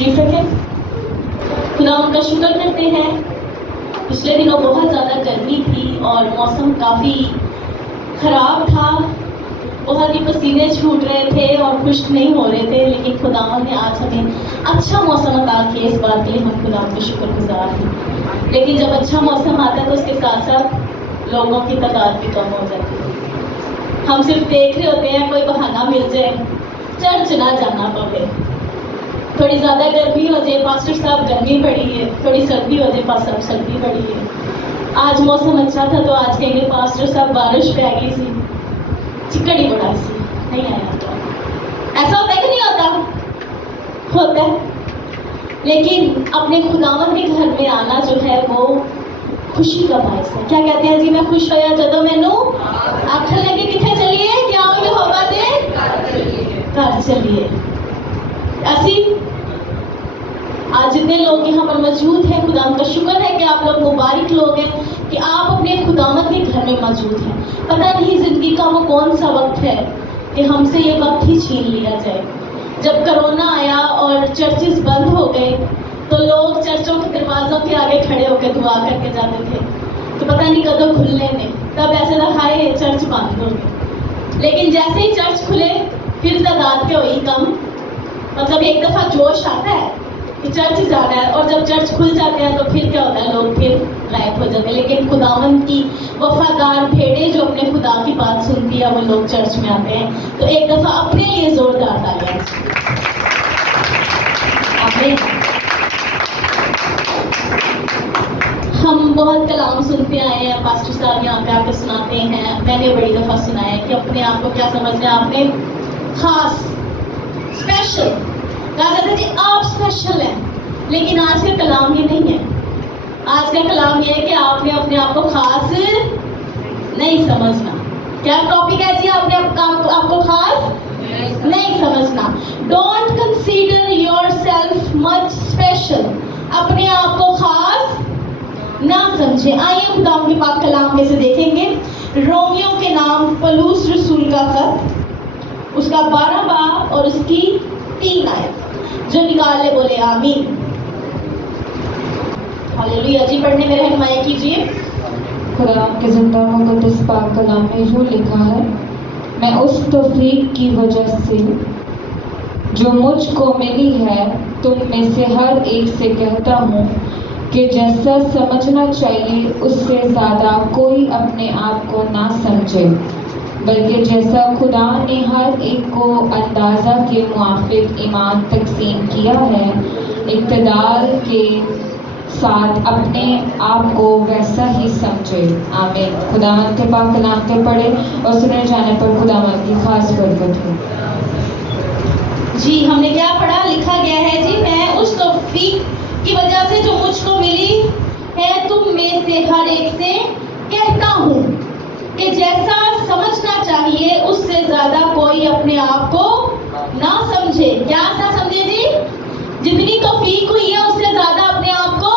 تشریف رکھیں. خدا ان کا شکر کرتے ہیں. پچھلے دنوں بہت زیادہ گرمی تھی اور موسم کافی خراب تھا. بہت ہی پسینے چھوٹ رہے تھے اور خشک نہیں ہو رہے تھے، لیکن خداوند نے آج ہمیں اچھا موسم عطا کیا. اس بات کے لیے ہم خداوند کے شکر گزار ہیں. لیکن جب اچھا موسم آتا ہے تو اس کے ساتھ ساتھ لوگوں کی تعداد بھی کم ہو جاتی ہے. ہم صرف دیکھ رہے ہوتے ہیں کوئی بہانہ مل جائے چرچ نہ جانا پڑے. تھوڑی زیادہ گرمی ہو جائے پاسٹر صاحب گرمی پڑی ہے، تھوڑی سردی ہو جائے پاسٹر صاحب سردی پڑی ہے. آج موسم اچھا تھا تو آج کہیں گے پاسٹر صاحب بارش پہ گئی سی، چکڑی بڑا سی نہیں آیا. تو ایسا ہوتا ہے کہ نہیں ہوتا؟ ہوتا ہے. لیکن اپنے خداوند کے گھر میں آنا جو ہے وہ خوشی کا باعث ہے. کیا کہتے ہیں جی؟ میں خوش ہویا جدوں مینوں آکھن لگے کتنے چلیے، کیا ہو یہوہ دے گھر چلیے. ایسی آج جتنے لوگ یہاں پر موجود ہیں خداوند کا شکر ہے کہ آپ لوگ مبارک لوگ ہیں کہ آپ اپنے خداوند کے گھر میں موجود ہیں. پتہ نہیں زندگی کا وہ کون سا وقت ہے کہ ہم سے یہ وقت ہی چھین لیا جائے. جب کرونا آیا اور چرچز بند ہو گئے تو لوگ چرچوں کے دروازوں کے آگے کھڑے ہو کے دعا کر کے جاتے تھے تو پتہ نہیں کدوں کھلنے نے. تب ایسے لگا ہے چرچ بند ہو گئے. لیکن جیسے ہی چرچ کھلے پھر تعداد کے ہوئی کم. مطلب ایک دفعہ جوش آتا ہے کہ چرچ جانا ہے، اور جب چرچ کھل جاتے ہیں تو پھر کیا ہوتا ہے، لوگ پھر غائب ہو جاتے ہیں. لیکن خداوند کی وفادار بھیڑیں جو اپنے خدا کی بات سنتی ہے وہ لوگ چرچ میں آتے ہیں. تو ایک دفعہ اپنے لیے زوردار تالیاں. آمین. ہم بہت کلام سنتے آئے ہیں، پاسٹر صاحب یہاں پہ آ کے سناتے ہیں. میں نے بڑی دفعہ سنا ہے کہ اپنے آپ کو کیا سمجھنا ہے، آپ نے خاص اسپیشل. کہا جاتا ہے جی آپ اسپیشل ہیں. لیکن آج کا کلام یہ نہیں ہے. آج کا کلام یہ ہے کہ آپ نے اپنے آپ کو خاص نہیں سمجھنا. کیا ٹاپک ہے جی؟ آپ نے آپ کو خاص نہیں سمجھنا. Don't consider your self much special. اپنے آپ کو خاص نہ سمجھیں. آئیے خدا کے پاک کلام میں سے دیکھیں گے رومیو کے نام پولس رسول کا خط، اس کا 12 باب اور اس کی 3 آیت. جو نکال لے بولے آمین. ہاللیلویہ. جی پڑھنے میں رہنمائی کیجیے. خدا کے زندہ مقدس پاک کلام میں یوں لکھا ہے، میں اس توفیق کی وجہ سے جو مجھ کو ملی ہے تم میں سے ہر ایک سے کہتا ہوں کہ جیسا سمجھنا چاہیے اس سے زیادہ کوئی اپنے آپ کو نہ سمجھے، بلکہ جیسا خدا نے ہر ایک کو اندازہ کے موافق ایمان تقسیم کیا ہے اقتدار کے ساتھ اپنے آپ کو ویسا ہی سمجھے. آمین. خداوند کے پاک کلام کے پڑھے اور سنے جانے پر خداوند کی خاص برکت ہو. جی ہم نے کیا پڑھا؟ لکھا گیا ہے جی میں اس توفیق کی وجہ سے جو مجھ کو ملی ہے تم میں سے ہر ایک سے کہتا ہوں کہ جیسا سمجھنا چاہیے اس سے زیادہ کوئی اپنے آپ کو نہ سمجھے. کیا نہ سمجھے جی؟ جتنی توفیق ہوئی ہے اس سے زیادہ اپنے آپ کو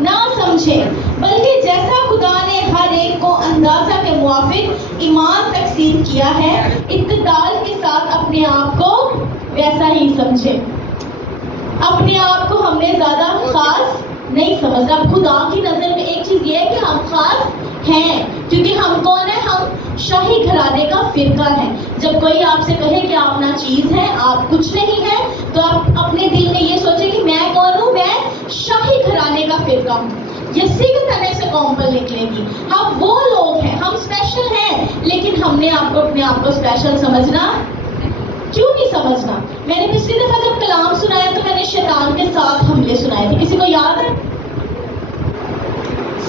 نہ سمجھے، بلکہ جیسا خدا نے ہر ایک کو اندازہ کے موافق ایمان تقسیم کیا ہے اقتدار کے ساتھ اپنے آپ کو ویسا ہی سمجھے. اپنے آپ کو ہم نے زیادہ خاص نہیں سمجھنا. خدا کی نظر میں ایک چیز یہ ہے کہ ہم خاص ہیں، کیونکہ ہم کون ہیں؟ ہم شاہی گھرانے کا فرقہ ہے. جب کوئی آپ سے کہے کہ آپ نہ چیز ہے، آپ کچھ نہیں ہے، تو آپ اپنے دل میں یہ سوچیں کہ میں کون ہوں؟ میں شاہی گھرانے کا فرقہ ہوں. یسی کے تنے سے قوم پر نکلے گی. ہم وہ لوگ ہیں، ہم اسپیشل ہیں، لیکن ہم نے اپنے آپ کو اسپیشل سمجھنا کیوں نہیں سمجھنا؟ میں نے پچھلی دفعہ جب کلام سنایا تو میں نے شیطان کے 7 حملے سنائے تھے. کسی کو یاد ہے؟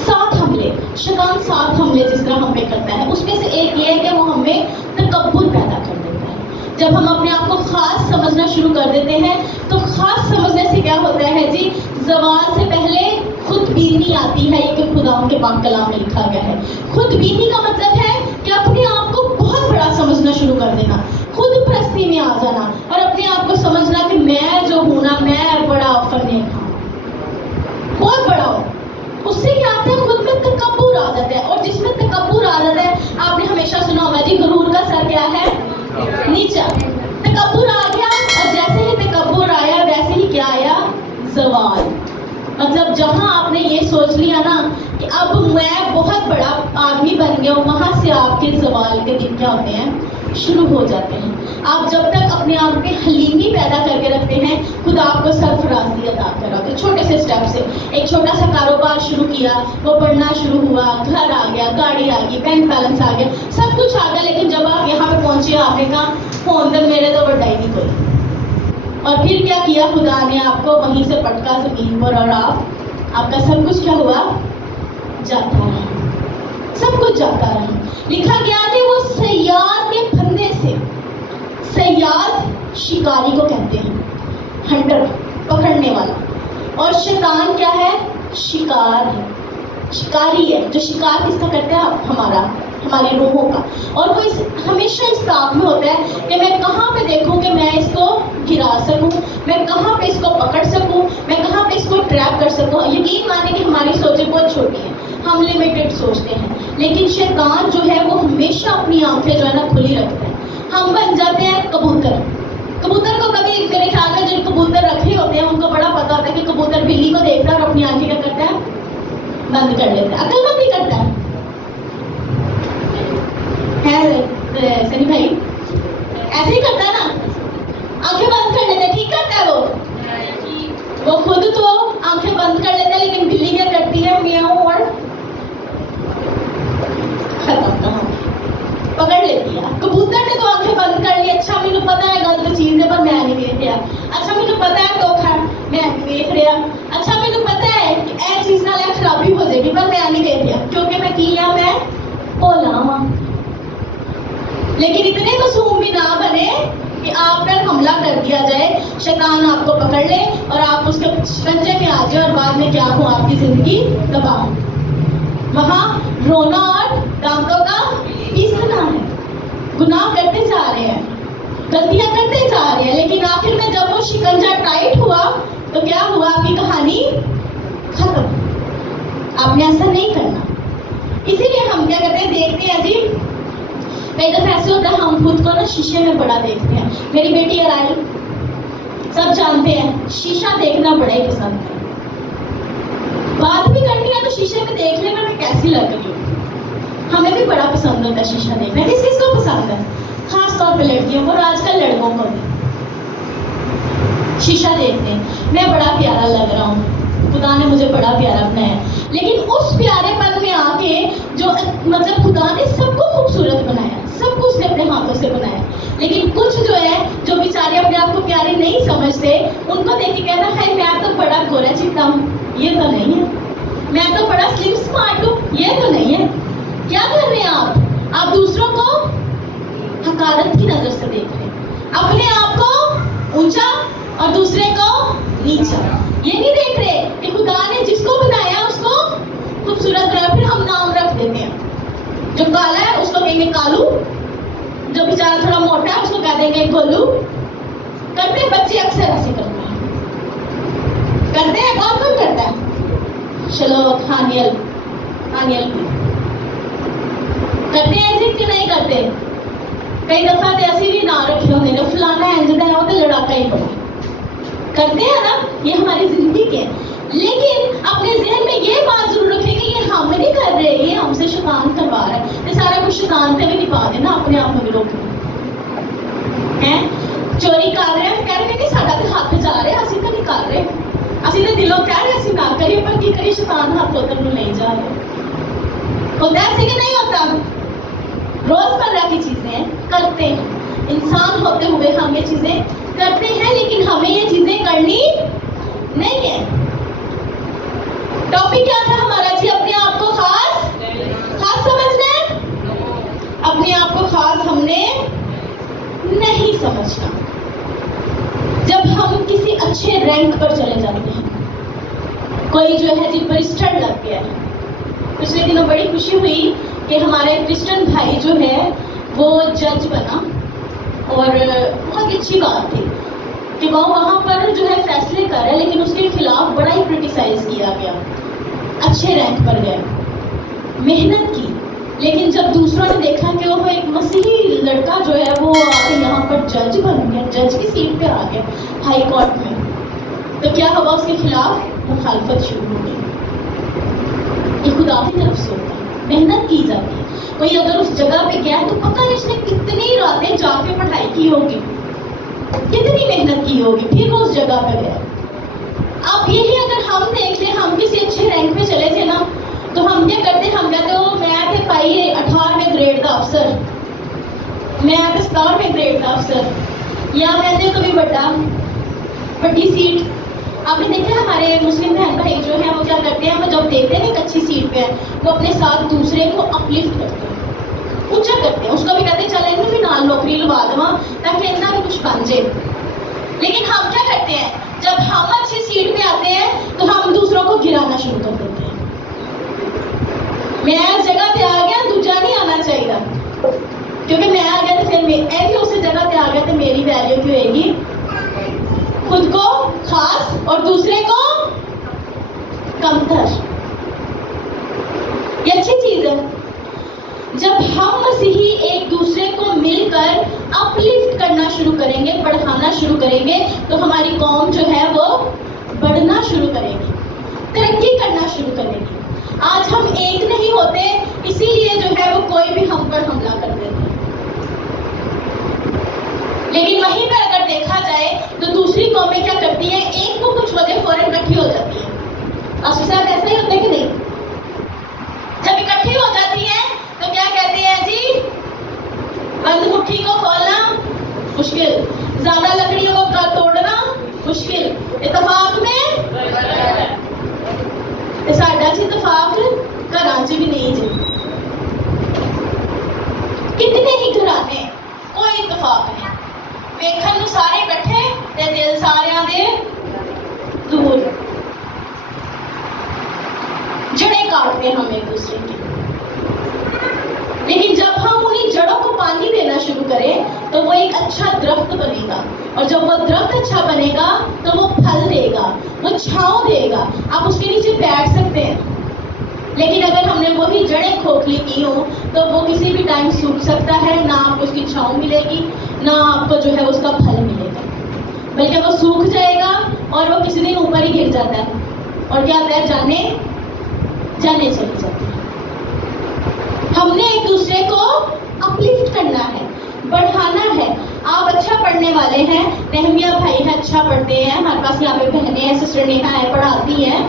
7 حملے. شیطان 7 حملے جس طرح ہم پہ کرتا ہے، اس میں سے ایک یہ ہے کہ وہ ہمیں تکبر پیدا کر دیتا ہے. جب ہم اپنے آپ کو خاص سمجھنا شروع کر دیتے ہیں تو خاص سمجھنے سے کیا ہوتا ہے جی؟ زوال سے پہلے خود بینی آتی ہے. یہ کہ خدا کے پاک کلام میں لکھا گیا ہے. خود بینی کا مطلب ہے کہ اپنے آپ کو بہت بڑا سمجھنا شروع کر دینا، خود پرستی میں آ جانا اور اپنے آپ کو سمجھنا کہ میں جو ہوں نا، میں بڑا فنیک ہوں، بہت بڑا ہوں. اس سے کیا آتا ہے؟ خود میں تکبر آ جاتا ہے. اور جس میں تکبر آ جاتا ہے، آپ نے ہمیشہ سنا ہوگا جی غرور کا سر کیا ہے؟ نیچا. تکبر آ گیا، اور جیسے ہی تکبر آیا ویسے ہی کیا آیا؟ کہ اب میں بہت بڑا آدمی بن گیا ہوں، وہاں سے آپ کے زوال کے دن کیا ہوتے ہیں، شروع ہو جاتے ہیں. آپ جب تک اپنے آپ میں حلیمی پیدا کر کے رکھتے ہیں، خدا آپ کو سرفرازی عطا کرا. تو چھوٹے سے اسٹیپ سے ایک چھوٹا سا کاروبار شروع کیا، وہ بڑھنا شروع ہوا، گھر آ گیا، گاڑی آ گئی، بینک بیلنس آ گیا، سب کچھ آ گیا. لیکن جب آپ یہاں پہ پہنچے، آپ نے کہا فون تو میرے تو بڑا ہی نہیں کوئی. اور پھر کیا کیا، خدا نے آپ کو وہیں سے پٹکا زمین پر، اور آپ کا سب کچھ کیا ہوا، جاتا رہا، سب کچھ جاتا رہا. لکھا گیا کہ وہ صیاد کے پھندے سے، صیاد شکاری کو کہتے ہیں، ہنٹر پکڑنے والا، اور شیطان کیا ہے، شکار ہے، شکاری ہے. جو شکار کس کا کرتا ہے، ہماری روحوں کا. اور وہ ہمیشہ اس تاب میں ہوتا ہے کہ میں کہاں پہ دیکھوں کہ میں اس کو گرا سکوں، میں کہاں پہ اس کو پکڑ سکوں، میں کہاں پہ اس کو ٹریپ کر سکوں. یقین مانیں کہ ہماری سوچیں بہت چھوٹی ہیں، ہم لمیٹڈ سوچتے ہیں، لیکن شیطان جو ہے وہ ہمیشہ اپنی آنکھیں جو ہے نا کھلی رکھتا ہے. ہم بن جاتے ہیں کبوتر. کبوتر کو کبھی میرے خیال میں جو کبوتر رکھے ہوتے ہیں ان کو بڑا پتا ہوتا ہے کہ کبوتر بلی کو دیکھتا ہے اور اپنی آنکھیں کیا کرتا ہے، بند کر لیتا ہے. عقل مند ہی کرتا ہے سنی بھائی، ایسے ہی کرتا ہے نا، آنکھیں بند کر لیتے. ٹھیک کرتا ہے وہ خود تو آنکھیں بند کر لیتا ہے، لیکن بلی کیا کرتی ہے، میاؤں اور ختم کہاں پکڑ لیتی ہے. کبوتر نے تو آنکھیں بند کر لی، اچھا مجھے پتا ہے غلط چیز ہے پر میں نہیں دیکھ رہا، اچھا مجھے پتا ہے دھوکھا میں نہیں دیکھ رہا، اچھا مجھے پتا ہے کہ اے چیز نال خرابی ہو جائے گی پر میں نہیں دیکھ رہا، کیونکہ میں کیا میں بولا ہاں. لیکن اتنے معصوم بھی نہ بنے کہ آپ پر حملہ کر دیا جائے، شیطان آپ کو پکڑ لے اور آپ اس کے شکنجے میں آ جائے، اور بعد میں کیا ہو، آپ کی زندگی تباہ. وہاں رونا اور دانتوں کا پیسنا ہے. گناہ کرتے جا رہے ہیں، غلطیاں کرتے جا رہے ہیں، لیکن آخر میں جب وہ شکنجا ٹائٹ ہوا تو کیا ہوا، آپ کی کہانی ختم. آپ نے ایسا نہیں کرنا. اسی لیے ہم کیا کرتے ہیں، دیکھتے ہیں جی، کئی دفعہ ایسے ہوتا ہے ہم خود کو نا شیشے میں بڑا دیکھتے ہیں. میری بیٹی ارائی سب جانتے ہیں شیشہ دیکھنا بڑا ہی پسند ہے. بات بھی کرنی ہے تو شیشے میں دیکھ لیں میں کیسی لگ رہی ہوں. ہمیں بھی بڑا پسند ہوتا ہے شیشہ دیکھنا. کس کس کو پسند ہے، خاص طور پہ لڑکیوں کو، اور آج کل لڑکوں کو بھی شیشہ دیکھتے ہیں. میں بڑا پیارا لگ رہا ہوں، خدا نے مجھے بڑا پیارا بنایا. لیکن اس پیارے پن میں آ کے جو مطلب خدا نے سب کو خوبصورت بنایا، سب کو اس نے اپنے ہاتھوں سے بنایا، لیکن کچھ جو ہے جو بیچارے اپنے آپ کو پیارے نہیں سمجھتے، ان کو دیکھ کے کہنا ہے میں تو بڑا گورا چٹا ہوں، یہ تو نہیں ہے. میں تو بڑا سلم سمارٹ ہوں، یہ تو نہیں ہے. کیا کر رہے ہیں آپ دوسروں کو حقارت کی نظر سے دیکھ رہے ہیں، اپنے آپ کو اونچا اور دوسرے کو نیچا. یہ نہیں دیکھ رہے کہ خدا نے جس کو بنایا اس کو خوبصورت بنایا. پھر ہم نام رکھ دیتے ہیں، جو کالا ہے اس کو کہیں گے کالو، جو بیچارہ تھوڑا موٹا ہے اس کو کہہ دیں گے گولو. کرتے ہیں بچے اکثر ایسے کرتے ہیں، کرتے ہیں. کون کرتا ہے، چلو ہانیل کرتے ہیں جی کہ نہیں کرتے. کئی دفعہ تو ایسے بھی نہ رکھے ہوتے ہیں، فلانا انجدہ ہے وہ تو لڑاکا ہی پڑے. کرتے ہیں نا، یہ ہماری زندگی کے. لیکن اپنے ذہن میں یہ بات ضرور رکھیں کہ یہ ہم نہیں کر رہے، یہ ہم سے شیطان کروا رہا ہے. یہ سارا کچھ شیطان پہ بھی نہیں پا دینا، اپنے آپ میں بھی روک ہیں. چوری کر رہے ہیں، کہہ رہے ہیں کہ ساڈا تو ہاتھ جا رہے ہیں، اسی تو نہیں کر رہے، اسی تو دلوں کہہ رہے اسی نہ کریے، پر کی کریے شیطان ہاتھ ادھر نہیں جا رہے. ہوتا ہے ایسے کہ نہیں ہوتا؟ روزمرہ کی چیزیں کرتے ہیں، انسان ہوتے ہوئے ہم یہ چیزیں کرتے ہیں، لیکن ہمیں یہ چیزیں کرنی نہیں ہے. ٹاپک کیا تھا ہمارا جی؟ اپنے آپ کو خاص سمجھنا ہے. اپنے آپ کو خاص ہم نے نہیں سمجھنا. جب ہم کسی اچھے رینک پر چلے جاتے ہیں، کوئی جو ہے جی برسٹر لگ گیا ہے. پچھلے دنوں بڑی خوشی ہوئی کہ ہمارے کرسچن بھائی جو ہے وہ جج بنا، اور بہت اچھی بات تھی کہ وہ وہاں پر جو ہے فیصلے کر رہے، لیکن اس کے خلاف بڑا ہی کرٹیسائز کیا گیا. اچھے رینک پر گئے، محنت کی، لیکن جب دوسروں نے دیکھا کہ وہ ایک مسیحی لڑکا جو ہے وہ آ کے یہاں پر جج بن گیا، جج کی سیٹ پہ آ گیا ہائی کورٹ میں، تو کیا ہوا، اس کے خلاف مخالفت شروع ہو گئی. یہ خدا کی طرف سے ہوتا ہے، محنت کی جاتی ہے. کوئی اگر اس جگہ پہ گیا تو پتہ نہیں اس نے کتنی راتیں جا کے پڑھائی کی ہوگی، کتنی محنت کی ہوگی، پھر وہ اس جگہ پہ گیا. اب یہی اگر ہم دیکھ لیں، ہم کسی اچھے رینک پہ چلے تھے نا تو ہم کیا کرتے، ہم کہتے ہو میں تے پائی 18ویں گریڈ کا افسر، میں تے 17ویں گریڈ کا افسر، یا میں نے کبھی بڑی سیٹ. آپ نے دیکھا ہمارے مسلم بہن بھائی جو ہیں وہ کیا کرتے ہیں، وہ جب دیکھتے ہیں ایک اچھی سیٹ پہ ہے وہ اپنے ساتھ دوسرے کو اپلفٹ کرتے ہیں، اونچا کرتے ہیں، اس کو بھی کہتے ہیں چل انہوں بھی نال نوکری لوا دوا تاکہ اتنا بھی کچھ بن جائے. لیکن ہم کیا کرتے ہیں، جب ہم اچھی سیٹ پہ آتے ہیں تو ہم دوسروں کو گرانا شروع کر دیتے ہیں. میں اس جگہ پہ آ گیا، دوجا نہیں آنا چاہیے، کیونکہ میں آ گیا تو پھر بھی اس جگہ پہ آ گیا تو میری ویلیو کیوں ہوئے گی، خود کو خاص اور دوسرے کو کمتر. یہ اچھی چیز ہے. جب ہم مسیحی ایک دوسرے کو مل کر اپلفٹ کرنا شروع کریں گے، بڑھانا شروع کریں گے تو ہماری قوم جو ہے وہ بڑھنا شروع کرے گی، ترقی کرنا شروع کرے گی. آج ہم ایک نہیں ہوتے، اسی لیے جو ہے وہ کوئی بھی ہم پر حملہ کر دیتے ہیں. لیکن وہیں پر اگر دیکھا جائے تو دوسری قومیں کیا کرتی ہیں، ایک کو کچھ وجہ فوراً اکٹھی ہو جاتی ہے. آصف صاحب ایسا ہی ہوتا ہے کہ نہیں؟ جب اکٹھی ہو جاتی ہیں تو کیا کہتے ہیں جی، بند مٹھی کو کھولنا مشکل، زیادہ لکڑیوں کو توڑنا مشکل، اتفاق میں ساڈا جی اتفاق گھراں چ بھی نہیں جی. کتنے ہی گھرانے کوئی اتفاق نہیں، ویکھن نوں سارے کٹھے تے دل ساریاں دے دور. جڑیں کاٹتے ہم ایک دوسرے کی. لیکن جب ہم انہیں جڑوں کو پانی دینا شروع کریں تو وہ ایک اچھا درخت بنے گا، اور جب وہ درخت اچھا بنے گا تو وہ پھل دے گا، وہ چھاؤں دے گا، آپ اس کے نیچے بیٹھ سکتے ہیں. لیکن اگر ہم نے وہی جڑیں کھوکھلی کی ہوں تو وہ کسی بھی ٹائم سوکھ سکتا ہے، نہ آپ کو اس کی چھاؤں ملے گی، نہ آپ کو جو ہے اس کا پھل ملے گا، بلکہ وہ سوکھ جائے گا اور وہ کسی دن اوپر ہی گر جاتا ہے اور کیا ہوتا ہے، جانے چلی جاتی ہے. ہم نے ایک دوسرے کو اپلفٹ کرنا ہے، بڑھانا ہے. آپ اچھا پڑھنے والے ہیں، نہمیہ بھائی ہے اچھا پڑھتے ہیں، ہمارے پاس یہاں پہ بہنیں ہیں، سسٹر نیہا ہے پڑھاتی ہیں،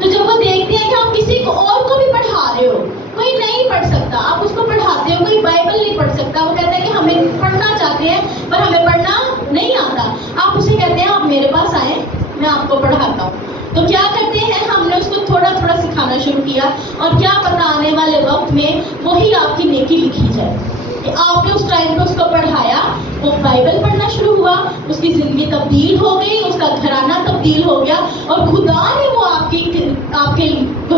تو جب وہ دیکھتے ہیں کہ آپ کسی کو اور کو بھی پڑھا رہے ہو، کوئی نہیں پڑھ سکتا آپ اس کو پڑھاتے ہو، کوئی بائبل نہیں پڑھ سکتا، وہ کہتا ہے کہ ہمیں پڑھنا چاہتے ہیں پر ہمیں پڑھنا نہیں آتا، آپ اسے کہتے ہیں آپ میرے پاس آئیں میں آپ کو پڑھاتا ہوں. تو کیا کرتے ہیں، ہم نے اس کو تھوڑا تھوڑا سکھانا شروع کیا، اور کیا پتہ آنے والے وقت میں وہی آپ کی نیکی لکھی جائے کہ آپ نے اس ٹائم پہ اس کو پڑھایا، وہ بائبل پڑھنا شروع ہوا، اس کی زندگی تبدیل ہو گئی، اس کا گھرانہ تبدیل ہو گیا، اور خدا نے وہ آپ کے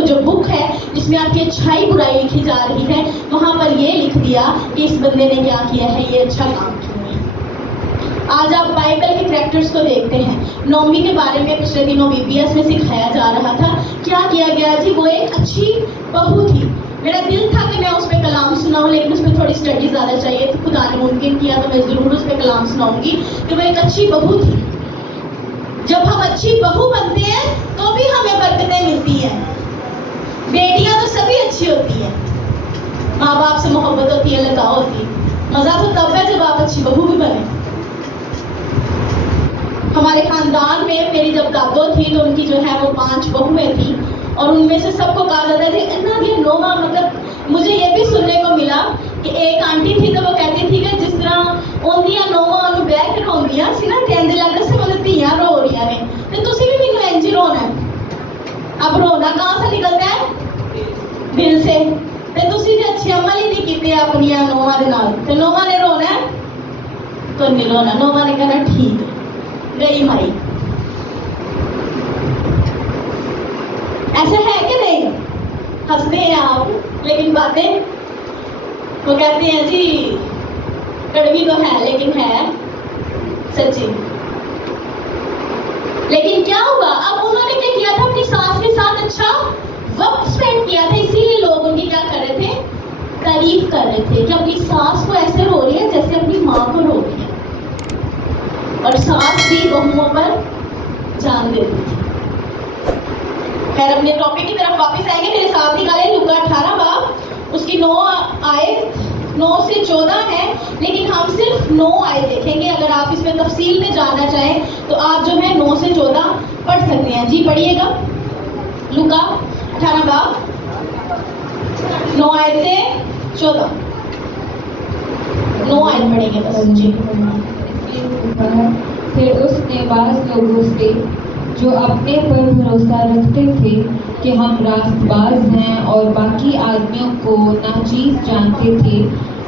جو بک ہے جس میں آپ کی اچھائی برائی لکھی جا رہی ہے، وہاں پر یہ لکھ دیا کہ اس بندے نے کیا کیا ہے، یہ اچھا کام کیا ہے. آج آپ بائبل کے کریکٹرز کو دیکھتے ہیں. نومی کے بارے میں پچھلے دنوں BBS میں سکھایا جا رہا تھا. کیا کیا گیا جی، وہ ایک اچھی بہو تھی. میرا دل تھا کہ میں اس پہ کلام سناؤں، لیکن اس میں تھوڑی اسٹڈی زیادہ چاہیے تھی. خدا نے ممکن کیا تو میں ضرور اس پہ کلام سناؤں گی کہ وہ ایک اچھی بہو تھی. جب ہم اچھی بہو بنتے ہیں تو بھی ہمیں برکتیں ملتی ہیں. بیٹیاں تو سبھی اچھی ہوتی ہیں، ماں باپ سے محبت ہوتی ہے، لگاؤ ہوتی ہے. مزہ تو تب ہے جب آپ اچھی بہو بھی بنے. ہمارے خاندان میں میری جب دادو تھی تو ان کی جو ہے وہ 5 بہویں تھیں، اور ان میں سے سب کو کہا جاتا تھا اتنا بھی نوما. مطلب مجھے یہ بھی سننے کو ملا کہ ایک آنٹی تھی تو وہ کہتی تھی کہ جس طرح اندیاں نوما انہوں بہ کے روندیاں سی نا تے انج لگدا سی وہ دھیاں رو رہی ہیں تے تسی بھی مینوں انج رونا ہے. اب رونا کہاں سے نکلتا ہے؟ دل سے. تے تسی جے اچھے عمل ہی نہیں کیتے اپنی نوما دے نال تے نوما نے رونا ہے تو نہیں رونا. نوما نے کہنا ٹھیک ہے گئی مائی. ایسا ہے کہ نہیں؟ ہنستے ہیں آپ لیکن باتیں وہ کہتے ہیں جی کڑوی تو ہے لیکن ہے سچی. لیکن کیا ہوا، اب انہوں نے کیا کیا تھا، اپنی ساس کے ساتھ اچھا وقت اسپینڈ کیا تھا، اسی لیے لوگ ان کی کیا کر رہے تھے، تعریف کر رہے تھے کہ اپنی ساس کو ایسے رو رہی ہے جیسے اپنی ماں کو رو رہی ہے. اور ساس بھی بہوؤں پر جان دیتی تھی. خیر اپنے ٹاپک کی طرف واپس آئیں گے، میرے ساتھ ہی 9 سے 14 ہے، لیکن ہم صرف 9 آیت دیکھیں گے. اگر آپ اس میں تفصیل میں جاننا چاہیں تو آپ جو ہے 9 سے 14 پڑھ سکتے ہیں. جی پڑھیے گا. لوکا 18 باب 9 آیت سے 14. 9 آیت پڑھیں گے بس. جی. پھر اس نے بعض لوگوں سے جو اپنے پر بھروسہ رکھتے تھے کہ ہم راست باز ہیں اور باقی آدمیوں کو ناچیز جانتے تھے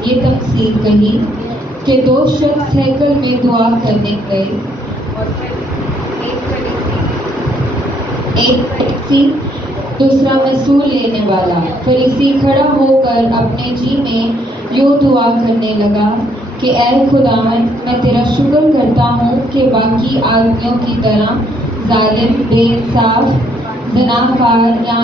یہ تفصیل کہی کہ 2 شخص ہیکل میں دعا کرنے گئے، ایک فریسی دوسرا محصول لینے والا. فریسی کھڑا ہو کر اپنے جی میں یوں دعا کرنے لگا کہ اے خداوند، میں تیرا شکر کرتا ہوں کہ باقی آدمیوں کی طرح ظالم، بے انصاف، زناکار یا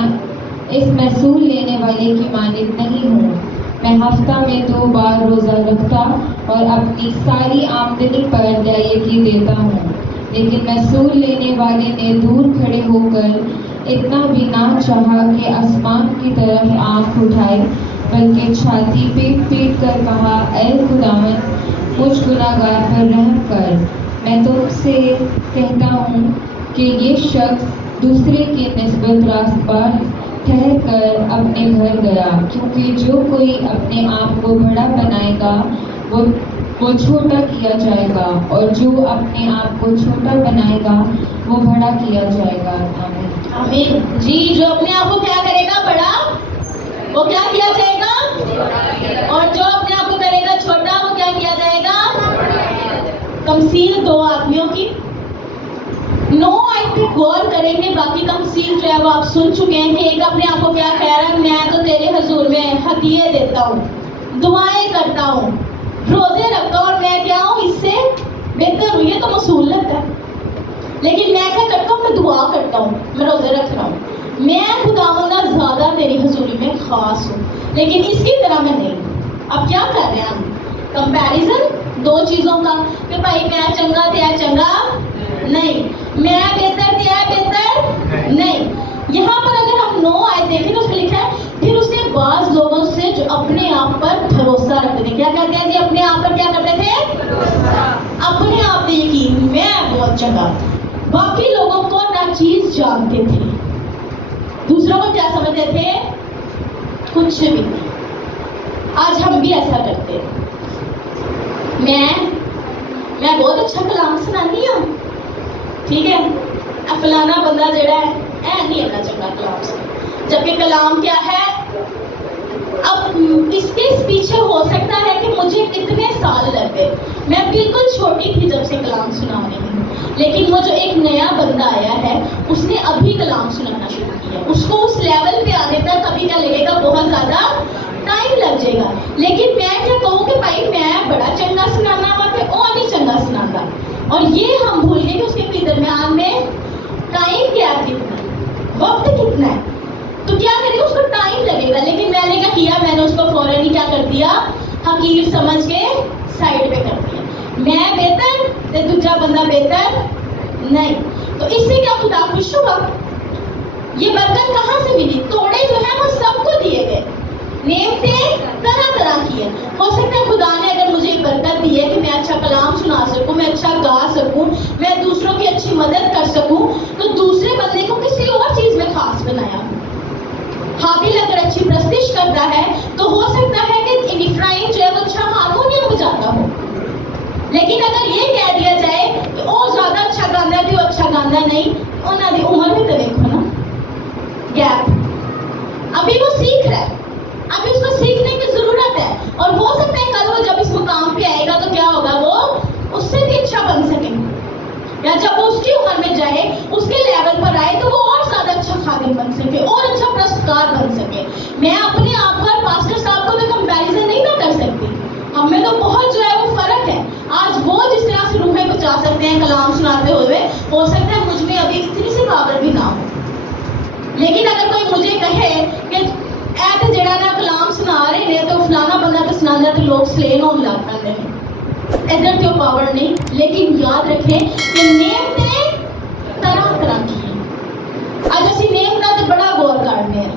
اس محصول لینے والے کی مانند نہیں ہوں. میں ہفتہ میں 2 بار روزہ رکھتا اور اپنی ساری آمدنی پر دیکی دیتا ہوں. لیکن محصول لینے والے نے دور کھڑے ہو کر اتنا بھی نہ چاہا کہ آسمان کی طرف آنکھ اٹھائے، بلکہ چھاتی پیٹ پیٹ کر کہا اے خداوند، مجھ گناہگار پر رحم کر. میں تم سے کہتا ہوں کہ یہ شخص دوسرے کی نسبت راست باز ٹھہر کر اپنے گھر گیا، کیونکہ جو کوئی اپنے آپ کو بڑا بنائے گا وہ چھوٹا کیا جائے گا، اور جو اپنے آپ کو چھوٹا بنائے گا وہ بڑا کیا جائے گا. آمین. آمین. جی. جو اپنے آپ کو کیا کرے گا بڑا، وہ کیا کیا جائے گا، اور جو اپنے آپ کو کرے گا چھوٹا وہ کیا کیا جائے گا. تمثیل 2 آدمیوں کی. 9 آیت پہ غور کریں گے. باقی تمثیل جو ہے وہ آپ سن چکے ہیں کہ ایک اپنے آپ کو کیا کہہ رہا ہے، میں تو تیرے حضور میں ہدیے دیتا ہوں، دعائیں کرتا ہوں، روزے رکھتا ہوں، اور میں کیا ہوں، اس سے بہتر ہوں. یہ تو مصول لگتا ہے، لیکن میں کیا کرتا ہوں، میں دعا کرتا ہوں، میں روزے رکھ رہا ہوں، میں خداوندہ زیادہ تیری حضوری میں خاص ہوں، لیکن اس کی طرح میں نہیں ہوں. اب کیا کر رہے ہیں ہم، کمپیریزن 2 چیزوں کا کہ بھائی میں چنگا تے چنگا نہیں، میں بہتر تے بہتر نہیں. یہاں پر اگر ہم 9 آیت دیکھیں تو اس میں لکھا ہے پھر اس نے بعض لوگوں سے جو اپنے آپ پر بھروسہ رکھتے تھے. کیا کہتے ہیں جی، اپنے آپ پر کیا کرتے تھے، اپنے آپ پہ یقین، میں بہت چنگا. باقی لوگوں کو ناچیز جانتے تھے، دوسروں کو کیا سمجھتے تھے، کچھ بھی نہیں. آج ہم بھی ایسا کرتے ہیں. میں بہت اچھا کلام سنانی ہوں، ٹھیک ہے، فلانا بندہ جڑا ہے نہیں اتنا چنگا کلام سنا، جبکہ کلام کیا ہے. اب اس کے پیچھے ہو سکتا ہے کہ مجھے کتنے سال لگ گئے، میں بالکل چھوٹی تھی جب سے کلام سنانے میں، لیکن وہ جو ایک نیا بندہ آیا ہے اس نے ابھی کلام سنانا شروع کیا، اس کو اس لیول پہ آنے تک ابھی کیا لگے گا، بہت زیادہ ٹائم لگ جائے گا. لیکن میں کیا کہوں کہ بھائی میں بڑا چنگا سنانا ہوا تو وہ نہیں چنگا سناتا، اور یہ ہم بھول گئے کہ اس کے درمیان میں ٹائم گیپ کتنا ہے، وقت کتنا ہے. تو کیا کرے گا، اس کو ٹائم لگے گا. لیکن میں نے کیا کیا، میں نے اس کو فوراً ہی کیا کر دیا، حقیر سمجھ کے سائڈ پہ کر دیا. میں بہتر تے دوسرا بندہ بہتر نہیں. تو اس سے کیا خدا خوش ہوا. یہ برکت کہاں سے ملی، توڑے جو ہے وہ سب کو دیے گئے، نعمتیں طرح طرح کی ہے. ہو سکتا ہے خدا نے اگر مجھے ایک برکت دی ہے کہ میں اچھا کلام سنا سکوں، میں اچھا گا سکوں، میں دوسروں کی اچھی مدد کر سکوں، تو دوسرے بندے کو کسی اور چیز میں خاص بنایا. حابیل اگر اچھی پرستش کرتا ہے تو ہو سکتا ہے کہ افرایم جو ہے وہ اچھا ہارمونیم بجاتا ہو، لیکن اگر یہ کہہ دیا جائے کہ وہ زیادہ اچھا گانا ہے تو اچھا گانا نہیں، انہوں نے عمر میں تو دیکھو نا گیپ. ابھی وہ سیکھ رہا ہے، ابھی اس کو سیکھنے کی ضرورت ہے، اور ہو سکتا ہے کل وہ جب اس مقام پہ آئے گا تو کیا ہوگا، وہ اس سے بھی اچھا بن سکے، یا جب وہ اس کی عمر میں جائے، اس کے لیول پر آئے تو وہ اور زیادہ اچھا خادم بن سکے، اور اچھا پرستکار بن سکے. میں اپنے آپ کو اور پاسٹر صاحب کو میں کمپیریزن نہیں نہ کر سکتی، ہم میں تو بہت جو ہے وہ فرق ہے. آج وہ جس طرح سے روحیں بچا سکتے ہیں کلام سناتے ہوئے، ہو سکتا ہے مجھ میں ابھی اتنی سی پاور بھی نہ ہو. لیکن اگر کوئی مجھے کہے کہ ایت جڑا نا کلام سنا رہے ہیں تو فلانا بندہ تو سنانا تو لوگ سلین ہونے لگ پاتے ہیں، ادھر تو پاور نہیں. لیکن یاد رکھیں کہ نعمتیں طرح طرح کی ہیں. اج اسی نعمتاں تے بڑا غور کرنے ہیں.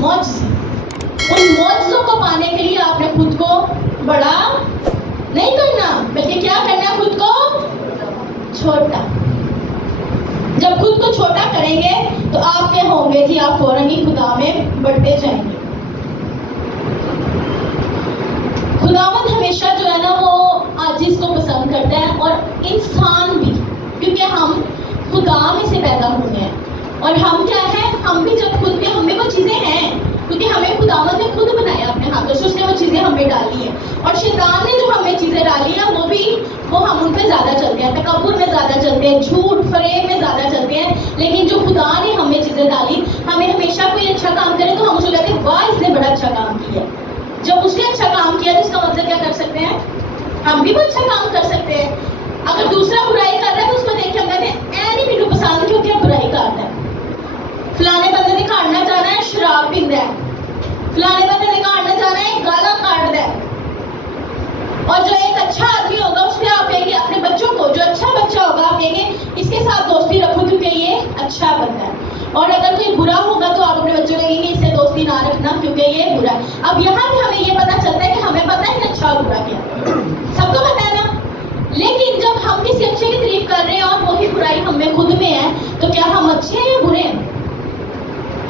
معجزے. ان معجزوں کو پانے کے لیے آپ نے خود کو بڑا نہیں کرنا بلکہ کیا کرنا ہے, خود کو چھوٹا. جب خود کو چھوٹا کریں گے تو آپ کے ہوں گے جی, آپ فوراً ہی خدا میں بڑھتے جائیں گے. خداوند ہمیشہ جو ہے نا وہ عاجز کو پسند کرتا ہے, اور انسان بھی, کیونکہ ہم خدا میں سے پیدا ہوئے ہیں. اور ہم کیا ہے, ہم بھی جب خود میں, ہم میں وہ چیزیں ہیں کیونکہ ہمیں خداوند نے خود بنایا اپنے ہاتھوں سے, اس نے وہ چیزیں ہمیں ڈالی ہیں. اور شیطان نے جو ہمیں چیزیں ڈالی ہیں وہ ہم ان پہ زیادہ چلتے ہیں, تکبر میں زیادہ چلتے ہیں, جھوٹ فریب میں زیادہ چلتے ہیں. لیکن جو خدا نے ہمیں چیزیں ڈالی, ہمیں ہمیشہ کوئی اچھا کام کرے تو ہم اسے کہتے ہیں واہ اس نے بڑا اچھا کام کیا. جب اس نے اچھا کام کیا تو اس کا مطلب کیا کر سکتے ہیں, ہم بھی وہ اچھا کام کر سکتے ہیں. اگر دوسرا برائی کر رہا ہے تو اس کو دیکھ کے ہم کہتے ہیں اے نہیں میرے پسند کیونکہ اب برائی کرتا ہے. فلانے بندے نے کاٹنا جانا ہے, شراب پیندا ہے. فلانے بندے نے کاٹنا جانا ہے, گالا کاٹدا ہے. اور جو ایک اچھا آدمی ہوگا اس سے آپ کہیں گے اپنے بچوں کو, جو اچھا بچہ ہوگا آپ کہیں گے اس کے ساتھ دوستی رکھو کیونکہ یہ اچھا بندہ ہے. اور اگر کوئی برا ہوگا تو آپ اپنے بچوں کو کہیں گے اس سے دوستی نہ رکھنا کیونکہ یہ برا ہے. اب یہاں بھی ہمیں یہ پتا چلتا ہے کہ ہمیں پتا ہے کہ اچھا اور برا کیا ہے, سب کو پتا ہے نا. لیکن جب ہم کسی اچھے کی تعریف کر رہے ہیں اور وہی برائی ہم میں خود میں ہے تو کیا ہم اچھے ہیں یا برے ہیں؟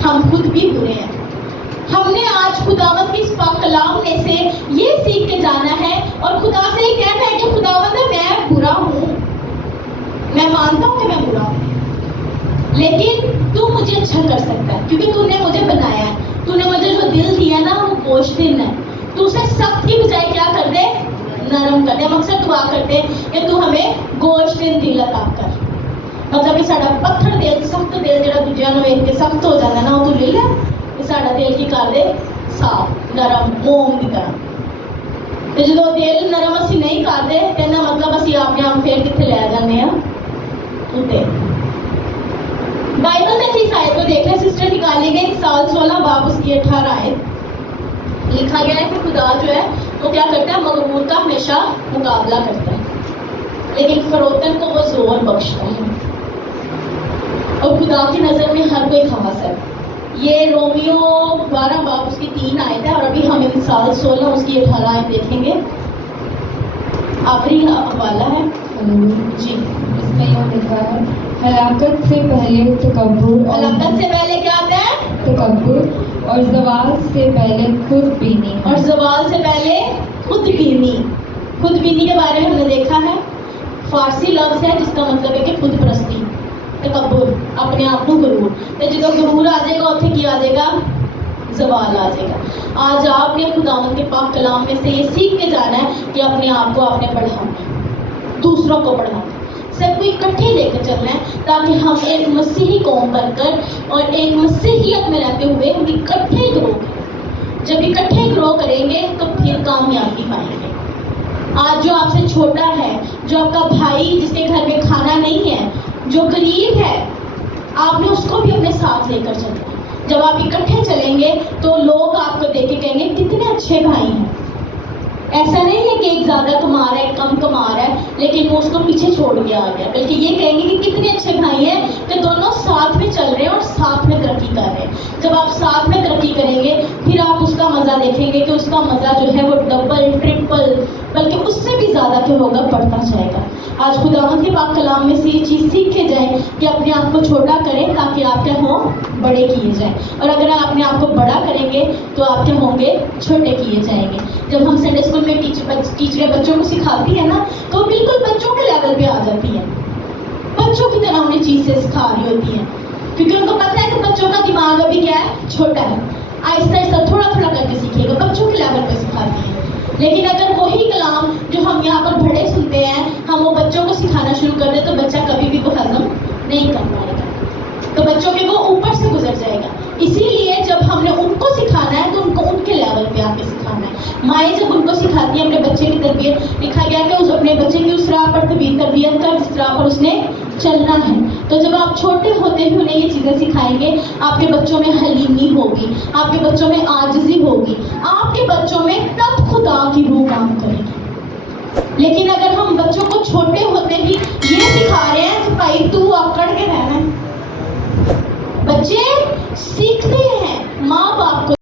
ہم خود بھی برے ہیں. ہم نے آج خداوند کی اس پاک کلام میں سے یہ سیکھ کے جانا ہے اور خدا سے یہ کہنا ہے کہ خداوند میں برا ہوں, میں مانتا ہوں کہ میں برا ہوں, لیکن تو مجھے اچھا کر سکتا ہے کیونکہ تو نے مجھے بنایا ہے. تو نے مجھے جو دل دیا نا وہ گوشت دل ہے. تو اسے سخت کی بجائے کیا کر دے, نرم کر دے. ہم اکثر دعا کرتے ہیں کہ تو ہمیں گوشت دل عطا کر. مطلب کہ ساڈا پتھر دل, سخت دل جڑا دوجیاں نوں ویکھ کے سخت ہو جاندا نا, وہ تو لے لے کہ ساڈا دل کی کر دے صاف, نرم, موم کی طرح. تے جدوں دل نرم اسی نہیں کرتے کہنا مطلب اسی اپنے آپ پھر کتنے لے جانے ہیں اوتے. بائبل میں سے اس آیت کو دیکھ لیں, سسٹر نکالے گئے مثال 16 باب اس کی 18 آیت. لکھا گیا ہے کہ خدا جو ہے وہ کیا کرتا ہے, مغرور کا ہمیشہ مقابلہ کرتا ہے لیکن فروتن کو وہ زور بخشتا ہے. اور خدا کی نظر میں ہر کوئی خاص ہے. یہ رومیو 12 باب اس کی 3 آیت ہے, اور ابھی ہمیں مثال 16 اس کی 18 آیت دیکھیں گے. آخری حوالہ ہے جی, اس میں یہ لکھا ہے ہلاکت سے پہلے تکبر, ہلاکت سے پہلے کیا آتا ہے, تکبر, اور زوال سے پہلے خود بینی. اور زوال سے پہلے خود بینی. خود بینی کے بارے میں ہم نے دیکھا ہے فارسی لفظ ہے جس کا مطلب ہے کہ خود پرستی, تکبر, اپنے آپ کو غرور. تو جب غرور آ جائے گا اتنے کی آ جائے گا, زوال آ جائے گا. آج آپ نے خداوند کے پاک کلام میں سے یہ سیکھ کے جانا ہے کہ اپنے آپ کو آپ نے بڑھانا, دوسروں کو بڑھانا, سب کو اکٹھے لے کر چلنا ہے تاکہ ہم ایک مسیحی قوم بن کر اور ایک مسیحیت میں رہتے ہوئے ہم اکٹھے گرو کریں. جب اکٹھے گرو کریں گے تو پھر کامیابی پائیں گے. آج جو آپ سے چھوٹا ہے, جو آپ کا بھائی جس کے گھر میں کھانا نہیں ہے, جو غریب ہے, آپ نے اس کو بھی اپنے ساتھ لے کر چلنا ہے. جب آپ اکٹھے چلیں گے تو لوگ آپ کو دیکھ کے کہیں گے کتنے اچھے بھائی ہیں. ایسا نہیں ہے کہ ایک زیادہ کما رہا ہے ایک کم کما رہا ہے لیکن وہ اس کو پیچھے چھوڑ کے آ گیا, بلکہ یہ کہیں گے کہ کتنے اچھے بھائی ہیں کہ دونوں ساتھ میں چل رہے ہیں اور ساتھ میں ترقی کر رہے ہیں. جب آپ ساتھ میں ترقی کریں گے پھر آپ اس کا مزہ دیکھیں گے کہ اس کا مزہ جو ہے وہ ڈبل ٹرپل بلکہ اس سے بھی زیادہ کیا ہوگا, بڑھتا جائے گا. آج خداوند کے پاک کلام میں سے یہ چیز سیکھ کے جائیں کہ اپنے آپ کو چھوٹا کریں تاکہ آپ کیا ہوں, بڑے کیے جائیں. اور اگر آپ اپنے آپ کو بڑا کریں گے تو آپ کیا ہوں گے, چھوٹے کیے جائیں گے. جب ہم سنڈے اسکول میں ٹیچریں بچوں کو سکھاتی ہیں نا تو بالکل بچوں کے لیول پہ آ جاتی ہیں, بچوں کی طرح انہیں چیز سے سکھا رہی ہوتی ہیں کیونکہ ان کو پتہ ہے کہ بچوں کا دماغ ابھی کیا ہے, چھوٹا ہے, آہستہ آہستہ تھوڑا تھوڑا کر کے سیکھے گا. بچوں کے لیول پہ سکھاتی ہیں. لیکن اگر وہی کلام جو ہم یہاں پر بڑے سنتے ہیں ہم وہ بچوں کو سکھانا شروع کر دیں تو بچہ کبھی بھی وہ ہضم نہیں کر پائے گا, تو بچوں کے وہ اوپر سے گزر جائے گا. اسی لیے جب ہم نے ان کو سکھانا ہے تو ان کو ان کے لیول پہ آ کے سکھانا ہے. مائیں جب ان کو سکھاتی ہیں اپنے بچے کی تربیت, لکھا گیا کہ اس اپنے بچے کی اس راہ پر تربیت کر جس راہ پر اس نے چلنا ہے. تو جب آپ چھوٹے ہوتے ہی انہیں یہ چیزیں سکھائیں گے آپ کے بچوں میں حلیمی ہوگی, آپ کے بچوں میں عاجزی ہوگی, آپ